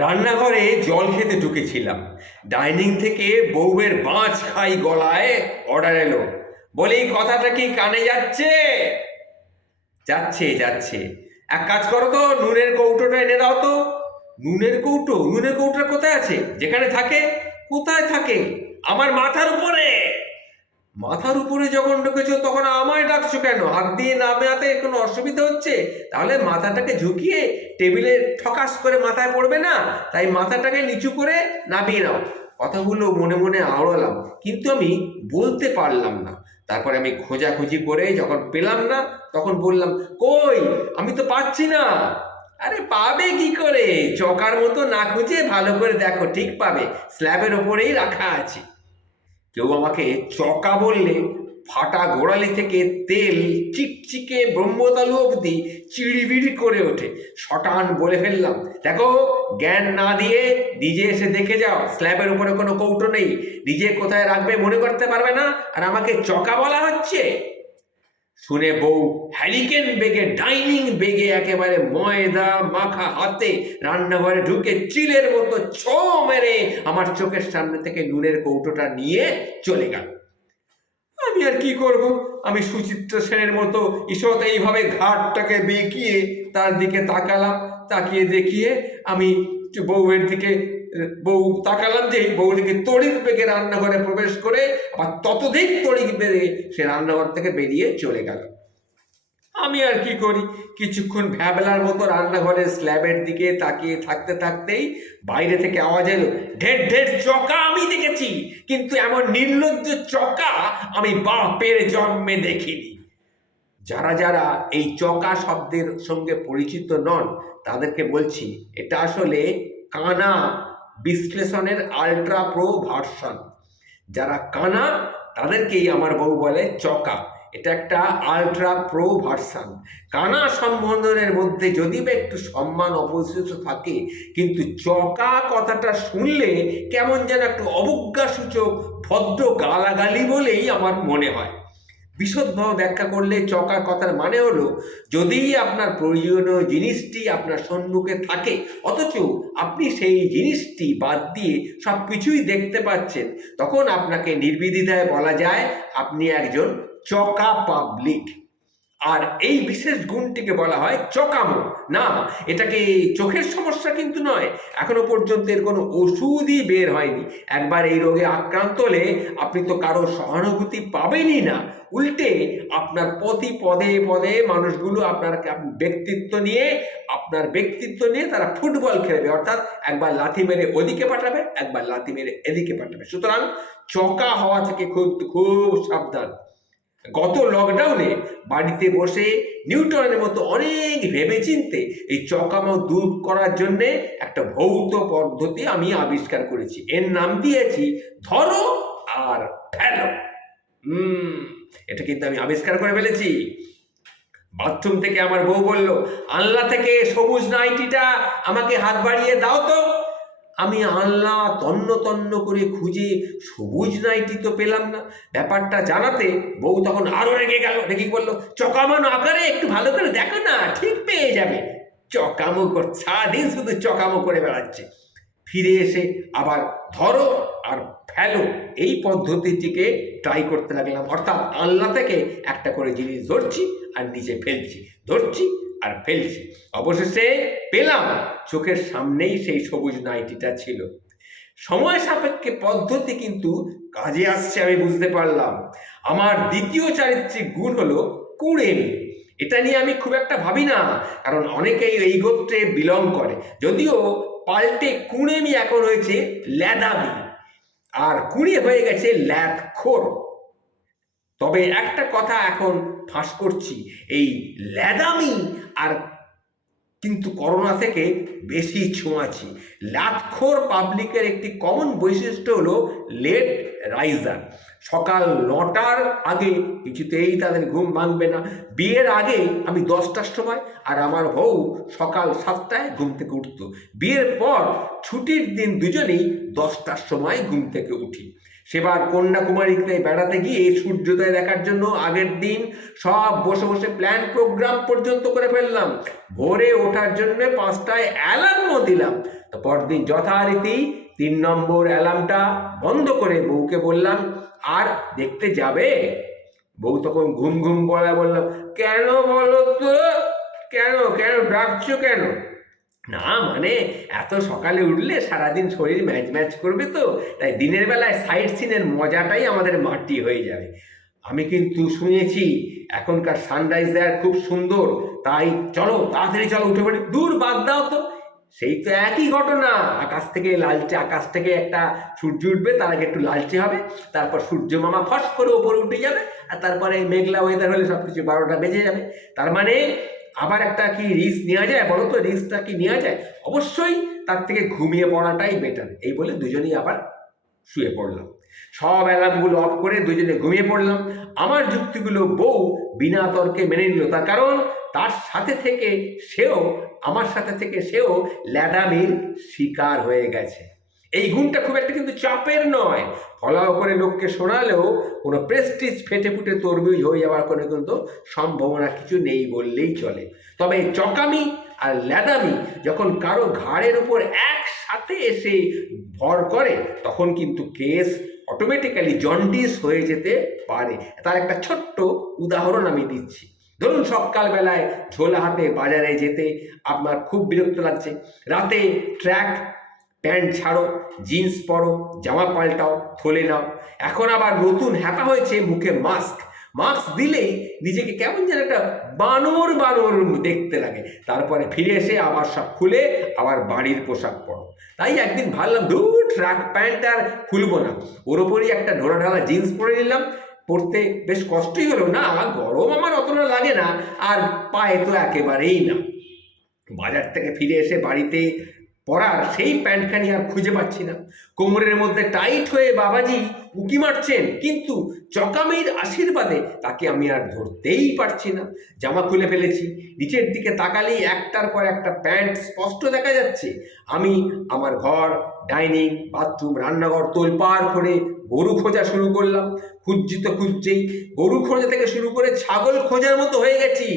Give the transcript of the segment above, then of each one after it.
রান্নাঘরে জল খেতে ঢুকেছিলাম। ডাইনিং থেকে বউয়ের বাঁচ খাই গলায় অর্ডার এলো। বলি, কথাটা কি কানে যাচ্ছে? যাচ্ছে যাচ্ছে। এক কাজ করো তো, নুনের কৌটোটা এনে দাও তো। নুনের কৌটোটা কোথায় আছে? যেখানে থাকে। কোথায় থাকে? আমার মাথার উপরে। মাথার উপরে যখন ঢুকেছো তখন আমায় ডাকছো কেন? হাত দিয়ে নামাতে কোনো অসুবিধা হচ্ছে? তাহলে মাথাটাকে ঝুঁকিয়ে টেবিলে ঠকাস করে মাথায় পড়বে না? তাই মাথাটাকে নিচু করে নামিয়ে নাও। কথাগুলো মনে মনে আওড়ালাম, কিন্তু আমি বলতে পারলাম না। তারপরে আমি খোঁজাখুঁজি করে যখন পেলাম না, তখন বললাম, কই, আমি তো পাচ্ছি না। আরে পাবে কি করে? চকার মতো না খুঁজে ভালো করে দেখো, ঠিক পাবে। স্ল্যাবের ওপরেই রাখা আছে। কেউ আমাকে চকা বললে ফাটা গোড়ালি থেকে তেল চিকচিকে ব্রহ্মতালু অবধি চিড়িবিড়ি করে ওঠে। শটান বলে ফেললাম, দেখো, জ্ঞান না দিয়ে নিজে এসে দেখে যাও, স্ল্যাবের উপরে কোনো কৌটো নেই। নিজে কোথায় রাখবে মনে করতে পারবে না, আর আমাকে চকা বলা হচ্ছে? শুনে বউ হ্যারিকেন বেগে, ডাইনিং বেগে একেবারে ময়দা মাখা হাতে রান্নাঘরে ঢুকে চিলের মতো ছো মেরে আমার চোখের সামনে থেকে নুনের কৌটোটা নিয়ে চলে গেল। আমি আর কি করব? আমি সুচিত্রা সেনের মতো ঈষৎ এইভাবে ঘাটটাকে বেঁকিয়ে তার দিকে তাকালাম। তাকিয়ে দেখিয়ে আমি বউয়ের দিকে বউ তাকালাম, যে বউ দিকে তড়িৎ বেগে রান্নাঘরে প্রবেশ করে আবার ততোধিক তড়িৎ বেগে সে রান্নাঘর থেকে বেরিয়ে চলে গেল। আমি আর কি করি? কিছুক্ষণ ভ্যাবলার মতো রান্নাঘরের স্ল্যাবের দিকে তাকিয়ে থাকতে থাকতেই বাইরে থেকে আওয়াজ এলো, ঢের ঢের চকা আমি দেখেছি, কিন্তু এমন নির্লজ্জ চকা আমি বাপের জন্মে দেখিনি। যারা যারা এই চকা শব্দের সঙ্গে পরিচিত নন, তাদেরকে বলছি, এটা আসলে কানা বিশ্লেষণের আল্ট্রা প্রো ভার্সন। যারা কানা তাদেরকেই আমার বউ বলে চকা। এটা একটা আল্ট্রা প্রো ভার্সন। কানা সম্বোধনের মধ্যে যদি বা একটু সম্মান অবশিষ্ট থাকে, কিন্তু চকা কথাটা শুনলে কেমন যেন একটু অবজ্ঞাসূচক ভদ্র গালাগালি বলেই আমার মনে হয়। বিশদভাবে ব্যাখ্যা করলে চকা কথার মানে হলো, যদি আপনার প্রয়োজনীয় জিনিসটি আপনার সম্মুখে থাকে, অথচ আপনি সেই জিনিসটি বাদ দিয়ে সব কিছুই দেখতে পাচ্ছেন, তখন আপনাকে নির্বিধিতায় বলা যায় আপনি একজন চকা পাবলিক। আর এই বিশেষ গুণটিকে বলা হয় চকামো। না, এটাকে চোখের সমস্যা কিন্তু নয়। এখনো পর্যন্ত এর কোনো ওষুধই বের হয়নি। একবার এই রোগে আক্রান্ত হলে আপনি তো কারো সহানুভূতি পাবেনই না। উল্টে আপনার প্রতি পদে পদে মানুষগুলো আপনার ব্যক্তিত্ব নিয়ে তারা ফুটবল খেলবে, অর্থাৎ একবার লাথি মেরে ওদিকে পাঠাবে, একবার লাথি মেরে এদিকে পাঠাবে। সুতরাং চকা হওয়া থেকে খুব খুব সাবধান। গত লকডাউনে বাড়িতে বসে নিউটনের মতো অনেক ভেবেচিন্তে এই চকামো দূর করার জন্যে একটা ভৌত পদ্ধতি আমি আবিষ্কার করেছি। এর নাম দিয়েছি ধরো আর ফেলো। এটা কিন্তু আমি আবিষ্কার করে ফেলেছি। বাথরুম থেকে আমার বউ বলল, আনলা থেকে সবুজ নাইটিটা আমাকে হাত বাড়িয়ে দাও তো। আমি আনলা তন্ন তন্ন করে খুঁজে সবুজ নাইটি তো পেলাম না। ব্যাপারটা জানাতে বউ তখন আরো রেগে গেল। রেগে বলল, চকামানো আকারে একটু ভালো করে দেখো না, ঠিক পেয়ে যাবে। চকামো সারাদিন শুধু চকামো করে বেড়াচ্ছে। ফিরে এসে আবার ধরো আর ফেলো এই পদ্ধতিটিকে ট্রাই করতে লাগলাম। অর্থাৎ আনলা থেকে একটা করে জিনিস ধরছি আর নিচে ফেলছি, ধরছি আর ফেলছি। অবশেষে পেলাম, চোখের সামনেই সেই সবুজ নাইটিটা ছিল। সময় সাপেক্ষে পদ্ধতি কিন্তু কাজে আসছে, আমি বুঝতে পারলাম। আমার দ্বিতীয় চারিত্রিক গুণ হলো কুঁড়েমি। এটা নিয়ে আমি খুব একটা ভাবি না, কারণ অনেকেই এই গোত্রে বিলং করে। যদিও পাল্টে কুঁড়েমি এখন হয়েছে ল্যাদামি, আর কুঁড়ে হয়ে গেছে ল্যাদখোর। তবে একটা কথা এখন ফাঁস করছি, এই ল্যাদামি আর কিন্তু করোনা থেকে বেশি ছোঁয়াছি। লাতখোর পাবলিকের একটি কমন বৈশিষ্ট্য হলো লেট রাইজার। সকাল 9টার আগে কিছুতেই তাদের ঘুম ভাঙবে না। বিয়ের আগে আমি 10টার সময়, আর আমার বউ সকাল 7টায় ঘুম থেকে উঠত। বিয়ের পর ছুটির দিন দুজনেই 10টার সময় ঘুম থেকে উঠি। সেবার কন্যাকুমারীতে বেড়াতে গিয়ে সূর্যোদয় দেখার জন্য আগের দিন সব বসে বসে প্ল্যান প্রোগ্রাম পর্যন্ত করে ফেললাম। ভোরে ওঠার জন্য 5টায় অ্যালার্মও দিলাম। তো পরদিন যথারীতি 3 নম্বর অ্যালার্মটা বন্ধ করে বউকে বললাম, আর দেখতে যাবে? বউ তখন ঘুম ঘুম গলায় বললাম, কেন বলো তো, কেন কেন ডাকছো কেন? না মানে এত সকালে উঠলে সারাদিন শরীর ম্যাচ ম্যাচ করবে, তো তাই দিনের বেলায় সাইট সিনের মজাটাই আমাদের মাটি হয়ে যাবে। আমি কিন্তু শুনেছি এখনকার সানরাইজার খুব সুন্দর, তাই চলো তাড়াতাড়ি চলো উঠে পড়ি। দূর, বাদ দাও তো, সেই তো একই ঘটনা। আকাশ থেকে একটা সূর্য উঠবে, তার আগে একটু লালচে হবে, তারপর সূর্য মামা ফস করে ওপরে উঠে যাবে, আর তারপরে মেঘলা ওয়েদার হলে সব কিছু 12টা বেজে যাবে। তার মানে আবার একটা কি রিস্ক নেওয়া যায় বলো তো? রিস্কটা কি নেওয়া যায়? অবশ্যই তার থেকে ঘুমিয়ে পড়াটাই বেটার। এই বলে দুজনেই আবার শুয়ে পড়লাম। সব অ্যালার্মগুলো অফ করে দুজনে ঘুমিয়ে পড়লাম। আমার যুক্তিগুলো বউ বিনা তর্কে মেনে নিল, তার কারণ তার সাথে থেকে আমার সাথে থেকে সেও ল্যাদামির শিকার হয়ে গেছে। এই গুণটা খুব একটা কিন্তু চাপের নয়, ফলাও করে লোককে শোনালেও কোনো প্রেস্টিজ ফেটে ফুটে তরমুজ হয়ে যাওয়ার কোনো কিন্তু সম্ভাবনা কিছু নেই বললেই চলে। তবে চকামি আর ল্যাদামি যখন কারো ঘাড়ের উপর একসাথে এসে ভর করে, তখন কিন্তু কেস অটোমেটিক্যালি জন্ডিস হয়ে যেতে পারে। তার একটা ছোট্ট উদাহরণ আমি দিচ্ছি। ধরুন সকালবেলায় ঝোলা হাতে বাজারে যেতে আপনার খুব বিরক্ত লাগছে, রাতে ট্র্যাক প্যান্ট ছাড়ো, জিন্স পরো, জামা পাল্টাও, থলে নাও। এখন আবার নতুন হ্যাপা হয়েছে মুখে মাস্ক দিলেই নিজেকে কেমন যেন একটা বানর দেখতে লাগে। তারপরে ফিরে এসে আবার সব খুলে আবার বাড়ির পোশাক পরো। তাই একদিন ভাবলাম, ধুর, ট্র্যাক প্যান্ট আর খুলবো না, ওর ওপরই একটা ঢোলা জিন্স পরে নিলাম। পরতে বেশ কষ্টই হলো, না গরম আমার অতটা লাগে না, আর পায়ে তো একেবারেই না। বাজার থেকে ফিরে এসে বাড়িতে পরার সেই প্যান্টখানি আর খুঁজে পাচ্ছি না। কোমরের মধ্যে টাইট হয়ে বাবাজি উকি মারছেন, কিন্তু চকামির আশীর্বাদে তাকে আমি আর ধরতেই পারছি না। জামা খুলে ফেলেছি, নিচের দিকে তাকালেই একটার পর একটা প্যান্ট স্পষ্ট দেখা যাচ্ছে। আমি আমার ঘর, ডাইনিং, বাথরুম, রান্নাঘর তোলপাড় করে গরু খোঁজা শুরু করলাম। খুঁজছেই গরু খোঁজা থেকে শুরু করে ছাগল খোঁজার মতো হয়ে গেছি।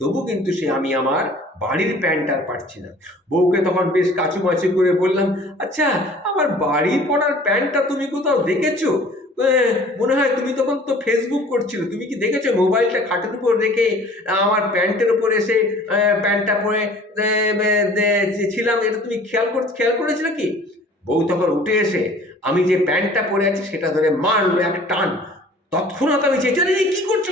তবু কিন্তু আমি আমার বাড়ির প্যান্ট আর পাচ্ছি না। বউকে তখন বেশ কাচুমাচু করে বললাম, আচ্ছা, আমার বাড়ির পরার প্যান্টটা তুমি কোথাও দেখেছো? মনে হয় তুমি তখন তো ফেসবুক করছিলে, তুমি কি দেখেছো? মোবাইলটা খাটের উপর রেখে আমার প্যান্টের উপর এসে প্যান্টটা পরে ছিলাম, এটা তুমি খেয়াল করেছিলে কি? বউ তখন উঠে এসে আমি যে প্যান্টটা পরে আছি সেটা ধরে মারলো এক টান। তৎক্ষণাৎ আমি চেঁচাচ্ছি,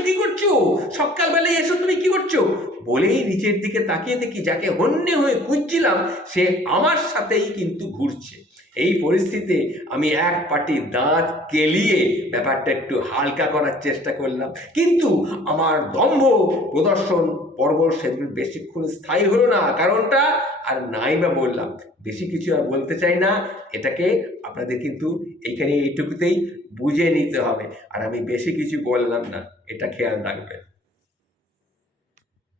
কি করছো সকালবেলায় এসো, তুমি কি করছো? বলেই নিচের দিকে তাকিয়ে দেখি যাকে হন্যে হয়ে খুঁজছিলাম সে আমার সাথেই কিন্তু ঘুরছে। এই পরিস্থিতিতে আমি এক পাটি দাঁত কেলিয়ে ব্যাপারটা একটু হালকা করার চেষ্টা করলাম, কিন্তু আমার দম্ভ প্রদর্শন পর্ব সেদিন বেশিক্ষণ স্থায়ী হলো না। কারণটা আর নাই বা বললাম, বেশি কিছু আর বলতে চাই না। এটাকে আপনাদের কিন্তু এইখানে এইটুকুতেই বুঝে নিতে হবে, আর আমি বেশি কিছু বললাম না, এটা খেয়াল রাখবেন।